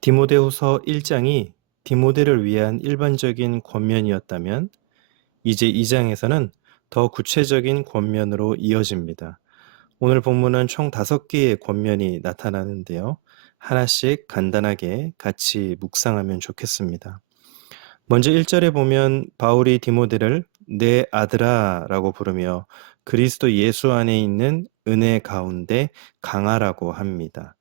디모데후서 1장이 디모데를 위한 일반적인 권면이었다면 이제 2장에서는 더 구체적인 권면으로 이어집니다. 오늘 본문은 총 5개의 권면이 나타나는데요. 하나씩 간단하게 같이 묵상하면 좋겠습니다. 먼저 1절에 보면 바울이 디모데를 내 아들아 라고 부르며 그리스도 예수 안에 있는 은혜 가운데 강하라고 합니다.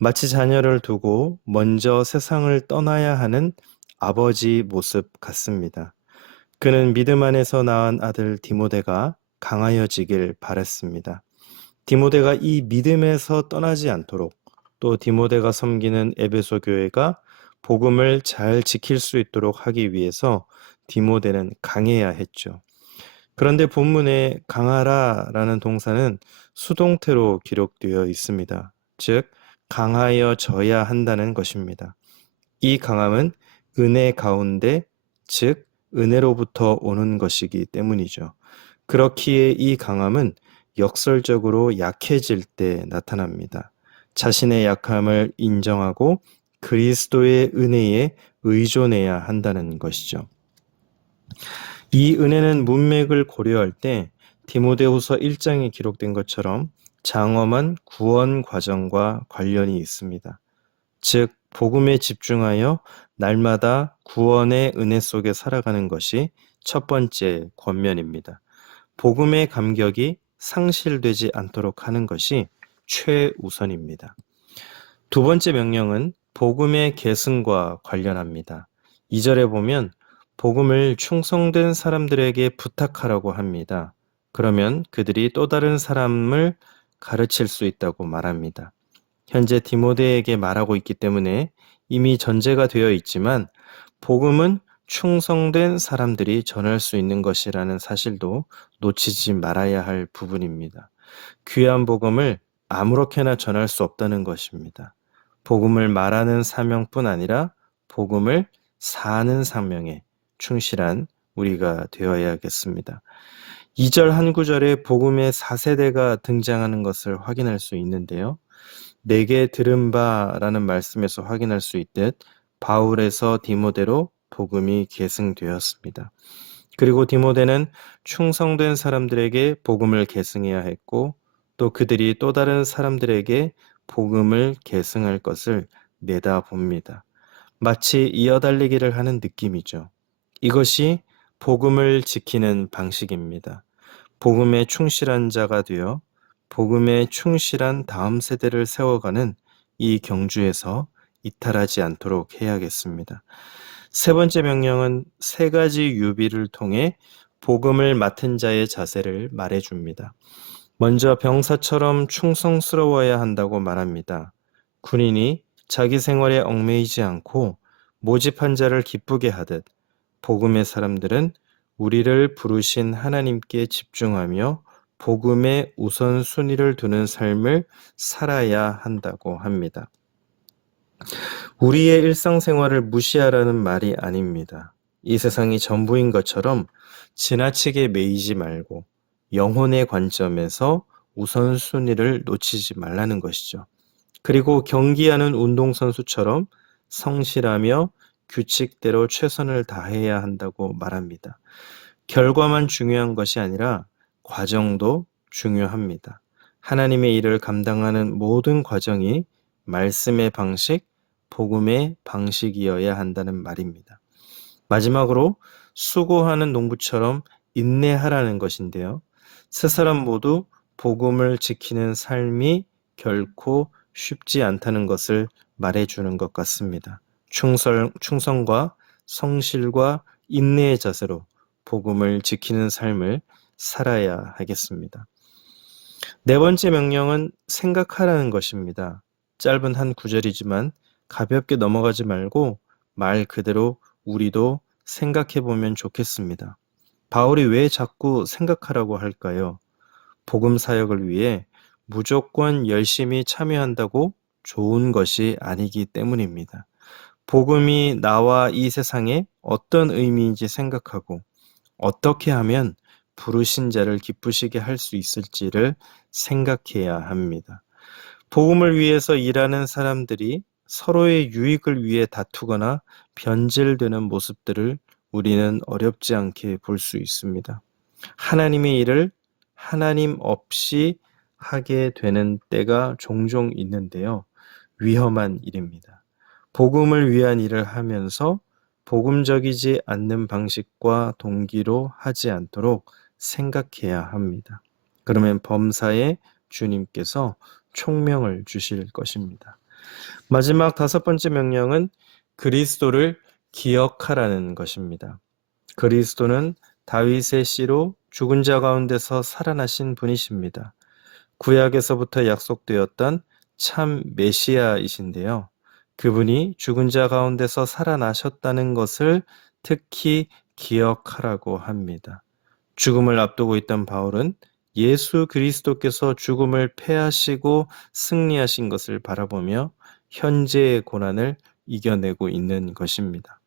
마치 자녀를 두고 먼저 세상을 떠나야 하는 아버지 모습 같습니다. 그는 믿음 안에서 낳은 아들 디모데가 강하여지길 바랬습니다. 디모데가 이 믿음에서 떠나지 않도록 또 디모데가 섬기는 에베소 교회가 복음을 잘 지킬 수 있도록 하기 위해서 디모데는 강해야 했죠. 그런데 본문에 강하라라는 동사는 수동태로 기록되어 있습니다. 즉 강하여져야 한다는 것입니다. 이 강함은 은혜 가운데, 즉 은혜로부터 오는 것이기 때문이죠. 그렇기에 이 강함은 역설적으로 약해질 때 나타납니다. 자신의 약함을 인정하고 그리스도의 은혜에 의존해야 한다는 것이죠. 이 은혜는 문맥을 고려할 때 디모데후서 1장에 기록된 것처럼 장엄한 구원 과정과 관련이 있습니다. 즉 복음에 집중하여 날마다 구원의 은혜 속에 살아가는 것이 첫 번째 권면입니다. 복음의 감격이 상실되지 않도록 하는 것이 최우선입니다. 두 번째 명령은 복음의 계승과 관련합니다. 2절에 보면 복음을 충성된 사람들에게 부탁하라고 합니다. 그러면 그들이 또 다른 사람을 가르칠 수 있다고 말합니다. 현재 디모데에게 말하고 있기 때문에 이미 전제가 되어 있지만 복음은 충성된 사람들이 전할 수 있는 것이라는 사실도 놓치지 말아야 할 부분입니다. 귀한 복음을 아무렇게나 전할 수 없다는 것입니다. 복음을 말하는 사명뿐 아니라 복음을 사는 사명에 충실한 우리가 되어야겠습니다. 2절 한 구절에 복음의 4세대가 등장하는 것을 확인할 수 있는데요. 내게 들은 바라는 말씀에서 확인할 수 있듯 바울에서 디모데로 복음이 계승되었습니다. 그리고 디모데는 충성된 사람들에게 복음을 계승해야 했고 또 그들이 또 다른 사람들에게 복음을 계승할 것을 내다봅니다. 마치 이어달리기를 하는 느낌이죠. 이것이 복음을 지키는 방식입니다. 복음에 충실한 자가 되어 복음에 충실한 다음 세대를 세워가는 이 경주에서 이탈하지 않도록 해야겠습니다. 세 번째 명령은 세 가지 유비를 통해 복음을 맡은 자의 자세를 말해줍니다. 먼저 병사처럼 충성스러워야 한다고 말합니다. 군인이 자기 생활에 얽매이지 않고 모집한 자를 기쁘게 하듯 복음의 사람들은 우리를 부르신 하나님께 집중하며 복음의 우선순위를 두는 삶을 살아야 한다고 합니다. 우리의 일상생활을 무시하라는 말이 아닙니다. 이 세상이 전부인 것처럼 지나치게 매이지 말고 영혼의 관점에서 우선순위를 놓치지 말라는 것이죠. 그리고 경기하는 운동선수처럼 성실하며 규칙대로 최선을 다해야 한다고 말합니다. 결과만 중요한 것이 아니라 과정도 중요합니다. 하나님의 일을 감당하는 모든 과정이 말씀의 방식, 복음의 방식이어야 한다는 말입니다. 마지막으로 수고하는 농부처럼 인내하라는 것인데요. 세 사람 모두 복음을 지키는 삶이 결코 쉽지 않다는 것을 말해주는 것 같습니다. 충성과 성실과 인내의 자세로 복음을 지키는 삶을 살아야 하겠습니다. 네 번째 명령은 생각하라는 것입니다. 짧은 한 구절이지만 가볍게 넘어가지 말고 말 그대로 우리도 생각해 보면 좋겠습니다. 바울이 왜 자꾸 생각하라고 할까요? 복음 사역을 위해 무조건 열심히 참여한다고 좋은 것이 아니기 때문입니다. 복음이 나와 이 세상에 어떤 의미인지 생각하고 어떻게 하면 부르신 자를 기쁘시게 할 수 있을지를 생각해야 합니다. 복음을 위해서 일하는 사람들이 서로의 유익을 위해 다투거나 변질되는 모습들을 우리는 어렵지 않게 볼 수 있습니다. 하나님의 일을 하나님 없이 하게 되는 때가 종종 있는데요. 위험한 일입니다. 복음을 위한 일을 하면서 복음적이지 않는 방식과 동기로 하지 않도록 생각해야 합니다. 그러면 범사에 주님께서 총명을 주실 것입니다. 마지막 5번째 명령은 그리스도를 기억하라는 것입니다. 그리스도는 다윗의 씨로 죽은 자 가운데서 살아나신 분이십니다. 구약에서부터 약속되었던 참 메시아이신데요. 그분이 죽은 자 가운데서 살아나셨다는 것을 특히 기억하라고 합니다. 죽음을 앞두고 있던 바울은 예수 그리스도께서 죽음을 패하시고 승리하신 것을 바라보며 현재의 고난을 이겨내고 있는 것입니다.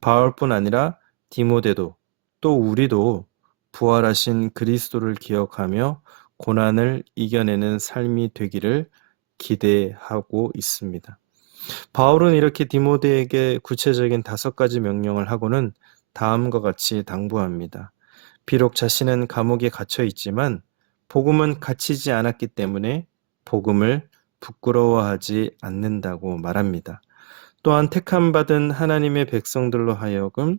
바울뿐 아니라 디모데도 또 우리도 부활하신 그리스도를 기억하며 고난을 이겨내는 삶이 되기를 기대하고 있습니다. 바울은 이렇게 디모데에게 구체적인 5가지 명령을 하고는 다음과 같이 당부합니다. 비록 자신은 감옥에 갇혀 있지만 복음은 갇히지 않았기 때문에 복음을 부끄러워하지 않는다고 말합니다. 또한 택함받은 하나님의 백성들로 하여금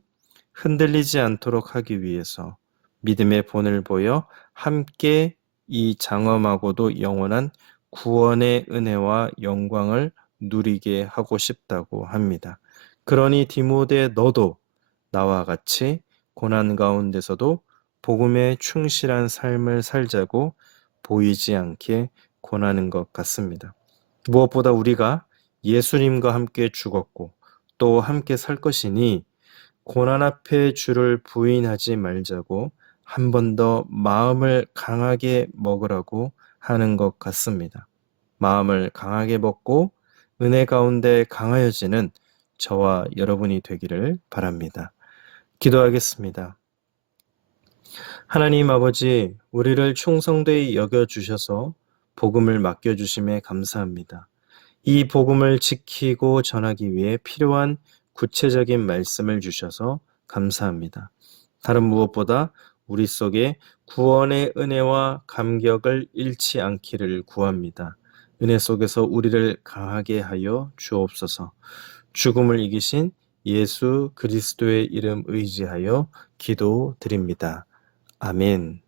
흔들리지 않도록 하기 위해서 믿음의 본을 보여 함께 이 장엄하고도 영원한 구원의 은혜와 영광을 누리게 하고 싶다고 합니다. 그러니 디모데 너도 나와 같이 고난 가운데서도 복음에 충실한 삶을 살자고 보이지 않게 권하는 것 같습니다. 무엇보다 우리가 예수님과 함께 죽었고 또 함께 살 것이니 고난 앞에 주를 부인하지 말자고 한 번 더 마음을 강하게 먹으라고 하는 것 같습니다. 마음을 강하게 먹고 은혜 가운데 강하여지는 저와 여러분이 되기를 바랍니다. 기도하겠습니다. 하나님 아버지, 우리를 충성되이 여겨주셔서 복음을 맡겨주심에 감사합니다. 이 복음을 지키고 전하기 위해 필요한 구체적인 말씀을 주셔서 감사합니다. 다른 무엇보다 우리 속에 구원의 은혜와 감격을 잃지 않기를 구합니다. 은혜 속에서 우리를 강하게 하여 주옵소서. 죽음을 이기신 예수 그리스도의 이름 의지하여 기도드립니다. 아멘.